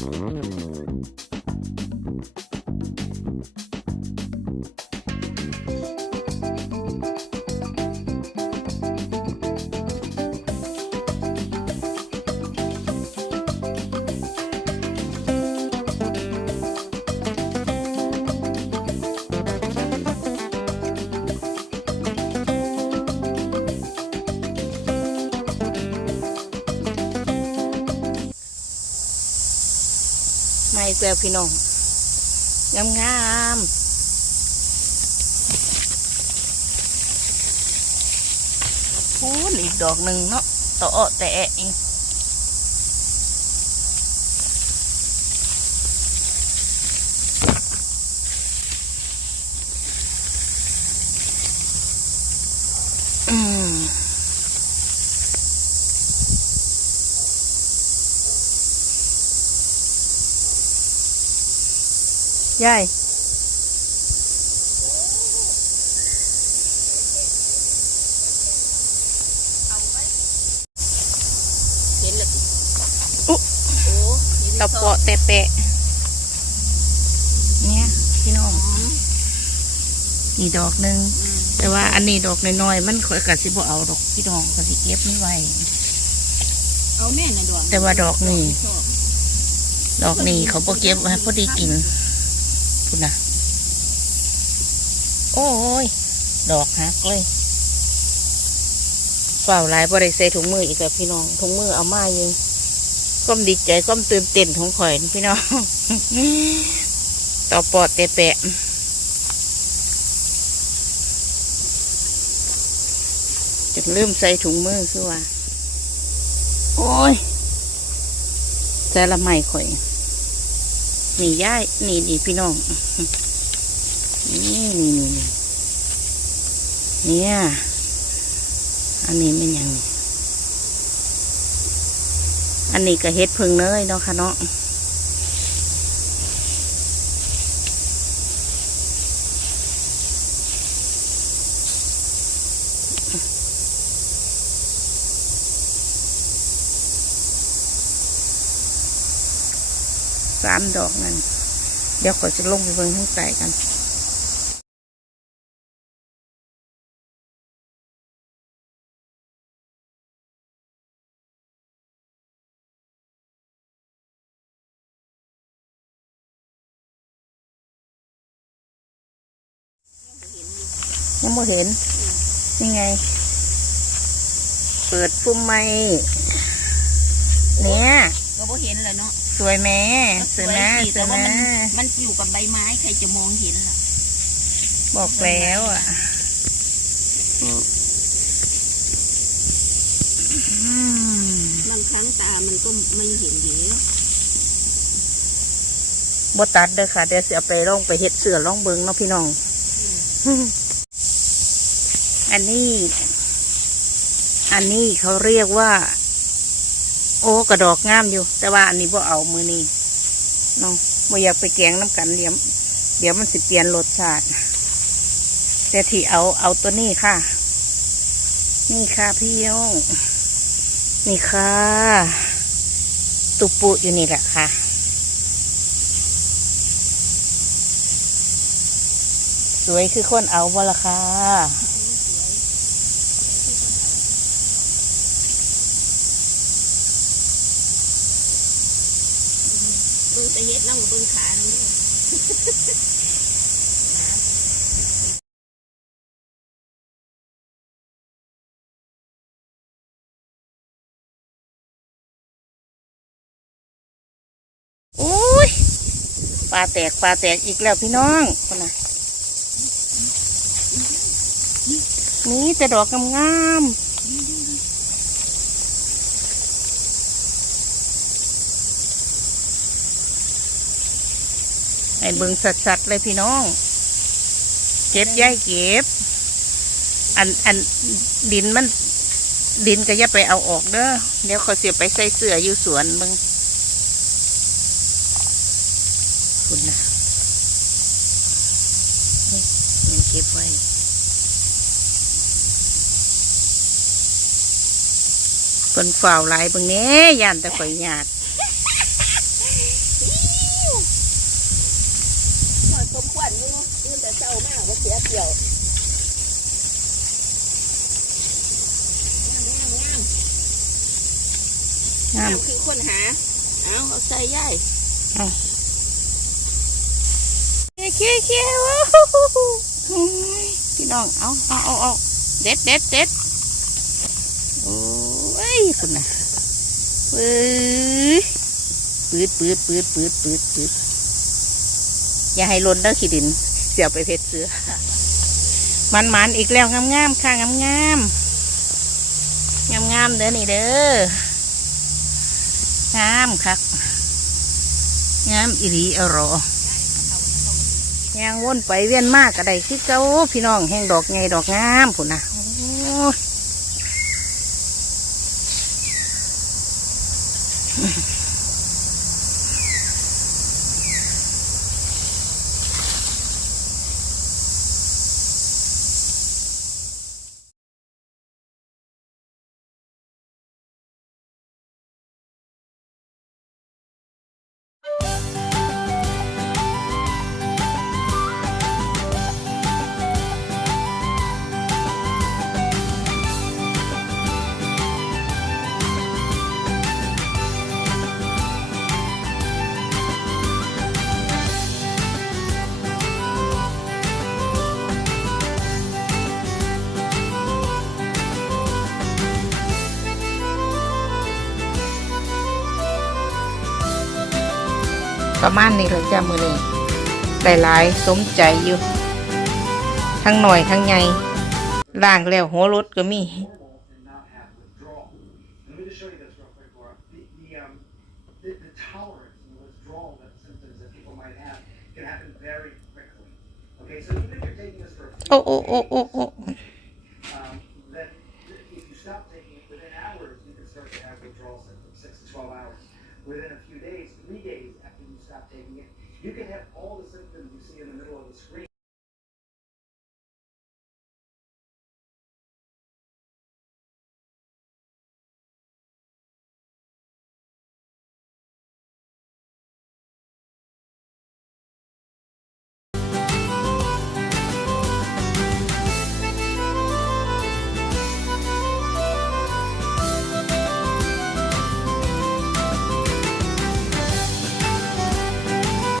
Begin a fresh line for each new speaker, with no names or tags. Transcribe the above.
Thank you. ไม่แก้วพี่น้องงามงามๆพูนอีกดอกหนึ่งเนาะต่อแต่อีก ยาย
เห็นแล้วสิ
อุ๊
โอ้เห็น
ตะเปาะแต่แปะเนี่ยพี่น้องนี่ดอกหนึ่ง
อืม
แต่ว่าอันนี้ดอกน้อยๆมันข่อยกะสิบ่เอาดอกพี่น้องก็สิเก็บไม่ไหว
เอาแม่น่ะดอก
แต่ว่าดอกนี่
ชอบ
ดอกนี้เขาบ่เก็บไว้พอดีกิน พุ่นนะโอ้ย ดอกหักเลยเปล่าหลายบ่ได้ใส่ถุงมืออีกแล้วพี่น้องถุงมือเอามาอยู่ก้มดีใจก้มตื่นเต้นของข่อยพี่น้อง ต่อปอดแต่แปะจะลืมใส่ถุงมือคือว่า โอ้ยใจละไม่ข่อย นี่ย่ายนี่นี่พี่น้อง นี่นี่นี่เนี่ย อันนี้เป็นยังนี่อันนี้ก็เฮ็ดพึ่งเนยเนาะค่ะเนาะ สามดอกนั่น เดี๋ยวขอจะลงไปเบิ่งข้างใต้กันยังไม่เห็นนี่ไง เปิดปุ่มไม้เนี่ย
บ่เห็นแล้วเนาะ
สวยไหมสวยนะ
สิ
สว
แต่
ย
ว่า
นะ
มันมันอยู่กับใบไม้ใครจะมองเห็นล่ะ
บอกแล้วอะอืม
บางครั้งตามันก็ไม่เห็นเยอะ
บตัดเด้อค่ะเดี๋ยวสิเอาไปล่องไปเฮ็ดเสือล่องเบิงเนาะพี่น้อง อันนี้ อันนี้เขาเรียกว่า โอ้กระดอกงามอยู่ แต่ว่าอันนี้บ่เอามือนี้เนาะบ่อยากไปแกงน้ำกันเดี๋ยวเดี๋ยวมันสิเปลี่ยนรสชาติแต่ที่เอาเอาตัวนี้ค่ะ นี่ค่ะพี่ยงนี่ค่ะ ตุปุอยู่นี่แหละค่ะสวยคือคนเอาบ่ละค่ะ
เบิ่งตะเฮ็ดนั่งเบิ่งขานั่นเด้อ
อุ้ยปลาแตกปลาแตกอีกแล้วพี่น้องคนน่ะนี่แต่ดอกงามๆ ไอ้เบิงสัดๆเลยพี่น้อง เก็บย้ายเก็บ อันอันดินมัน ดินก็อย่าไปเอาออกเด้อเดี๋ยวเขาเสียไปใส่เสื้ออยู่สวนมึงคุณนะนี่ยังเก็บไว้คนฝ่าวหลายบางแหนี้ย่านแต่ข่อยหยาด
สมควรยืนแต่เปรียวงามงามงาม
งาม
งามคือคนหา เอาเอาใส่ย่าย
เคี้ยวเคี้ยวพี่น้อง เอาเอาเอาเอาเด็ดเด็ดเด็ดโอ้ยคุณนะปืดปืดปืดปืดปืดปืดปืด อย่าให้ล้นเด้อขี้ดิน เสียไปเพชรเสือมันมันๆอีกแล้วงามๆค่ะงามงามงามงามๆเด้อนี่เด้องามคักงามอีหลีอรอยางวนไปเวียนมากก็ได้คือเก้าพี่น้องแห่งดอกไงดอกงามผุนนะ ประมาณนี้เลยจ้ามือนี้ได้หลายสมใจอยู่ ทั้งหน่อยทั้งใหญ่ล่างแล้วหัวรถก็มี
and not have withdrawal. Let me just show You can have all the symptoms you see in the middle of the screen.